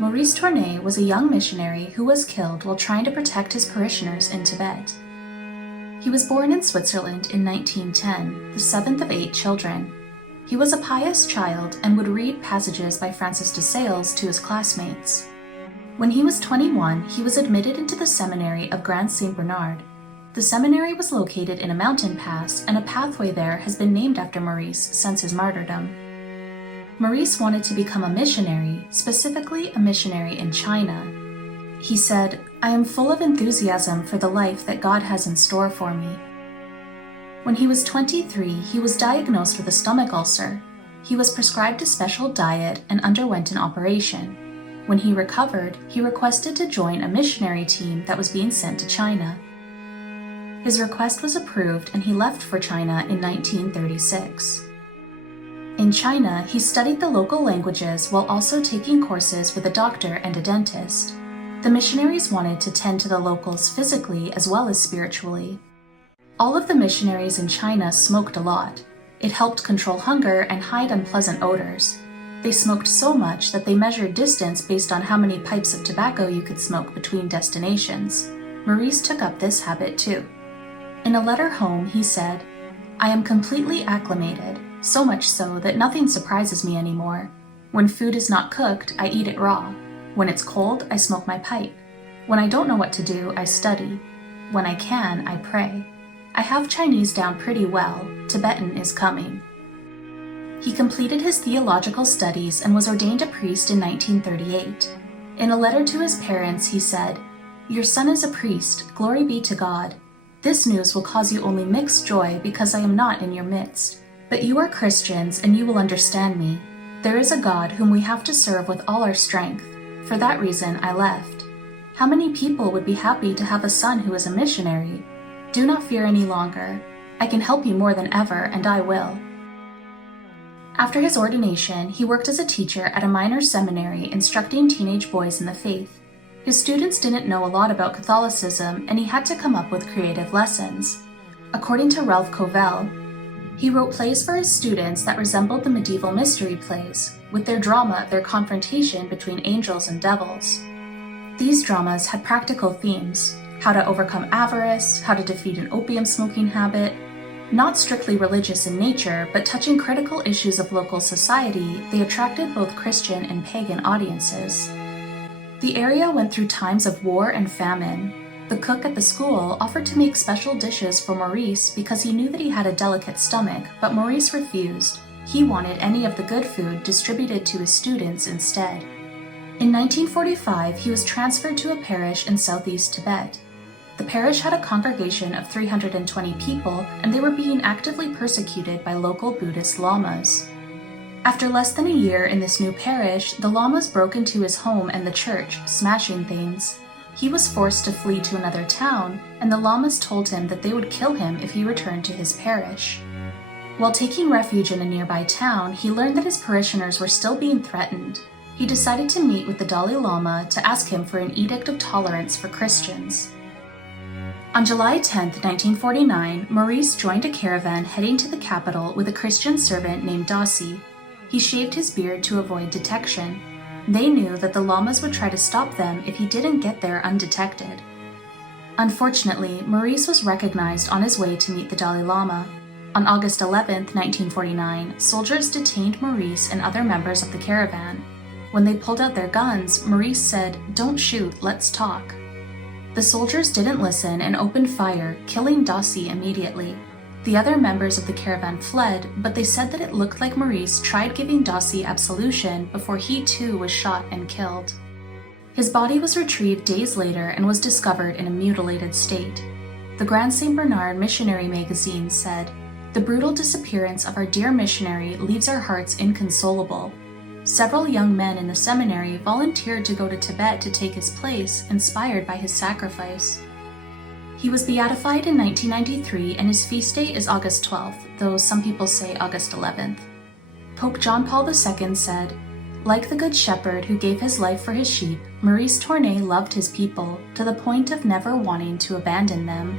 Maurice Tornay was a young missionary who was killed while trying to protect his parishioners in Tibet. He was born in Switzerland in 1910, the seventh of 8 children. He was a pious child and would read passages by Francis de Sales to his classmates. When he was 21, he was admitted into the seminary of Grand Saint Bernard. The seminary was located in a mountain pass, and a pathway there has been named after Maurice since his martyrdom. Maurice wanted to become a missionary, specifically a missionary in China. He said, "I am full of enthusiasm for the life that God has in store for me." When he was 23, he was diagnosed with a stomach ulcer. He was prescribed a special diet and underwent an operation. When he recovered, he requested to join a missionary team that was being sent to China. His request was approved and he left for China in 1936. In China, he studied the local languages while also taking courses with a doctor and a dentist. The missionaries wanted to tend to the locals physically as well as spiritually. All of the missionaries in China smoked a lot. It helped control hunger and hide unpleasant odors. They smoked so much that they measured distance based on how many pipes of tobacco you could smoke between destinations. Maurice took up this habit too. In a letter home, he said, "I am completely acclimated, so much so that nothing surprises me anymore. When food is not cooked, I eat it raw. When it's cold, I smoke my pipe. When I don't know what to do, I study. When I can, I pray. I have Chinese down pretty well. Tibetan is coming." He completed his theological studies and was ordained a priest in 1938. In a letter to his parents, he said, "Your son is a priest, glory be to God. This news will cause you only mixed joy because I am not in your midst. But you are Christians and you will understand me. There is a God whom we have to serve with all our strength. For that reason, I left. How many people would be happy to have a son who is a missionary? Do not fear any longer. I can help you more than ever, and I will." After his ordination, he worked as a teacher at a minor seminary instructing teenage boys in the faith. His students didn't know a lot about Catholicism, and he had to come up with creative lessons. According to Ralph Covell, he wrote plays for his students that resembled the medieval mystery plays, with their drama their confrontation between angels and devils. These dramas had practical themes: how to overcome avarice, how to defeat an opium smoking habit. Not strictly religious in nature, but touching critical issues of local society, they attracted both Christian and pagan audiences. The area went through times of war and famine. The cook at the school offered to make special dishes for Maurice because he knew that he had a delicate stomach, but Maurice refused. He wanted any of the good food distributed to his students instead. In 1945, he was transferred to a parish in southeast Tibet. The parish had a congregation of 320 people, and they were being actively persecuted by local Buddhist lamas. After less than a year in this new parish, the lamas broke into his home and the church, smashing things. He was forced to flee to another town, and the lamas told him that they would kill him if he returned to his parish. While taking refuge in a nearby town, he learned that his parishioners were still being threatened. He decided to meet with the Dalai Lama to ask him for an edict of tolerance for Christians. On July 10, 1949, Maurice joined a caravan heading to the capital with a Christian servant named Joux. He shaved his beard to avoid detection. They knew that the lamas would try to stop them if he didn't get there undetected. Unfortunately, Maurice was recognized on his way to meet the Dalai Lama. On August 11, 1949, soldiers detained Maurice and other members of the caravan. When they pulled out their guns, Maurice said, "Don't shoot, let's talk." The soldiers didn't listen and opened fire, killing Joux immediately. The other members of the caravan fled, but they said that it looked like Maurice tried giving Joux absolution before he too was shot and killed. His body was retrieved days later and was discovered in a mutilated state. The Grand Saint Bernard Missionary magazine said, "The brutal disappearance of our dear missionary leaves our hearts inconsolable. Several young men in the seminary volunteered to go to Tibet to take his place, inspired by his sacrifice." He was beatified in 1993, and his feast day is August 12th, though some people say August 11th. Pope John Paul II said, "Like the Good Shepherd who gave his life for his sheep, Maurice Tornay loved his people to the point of never wanting to abandon them."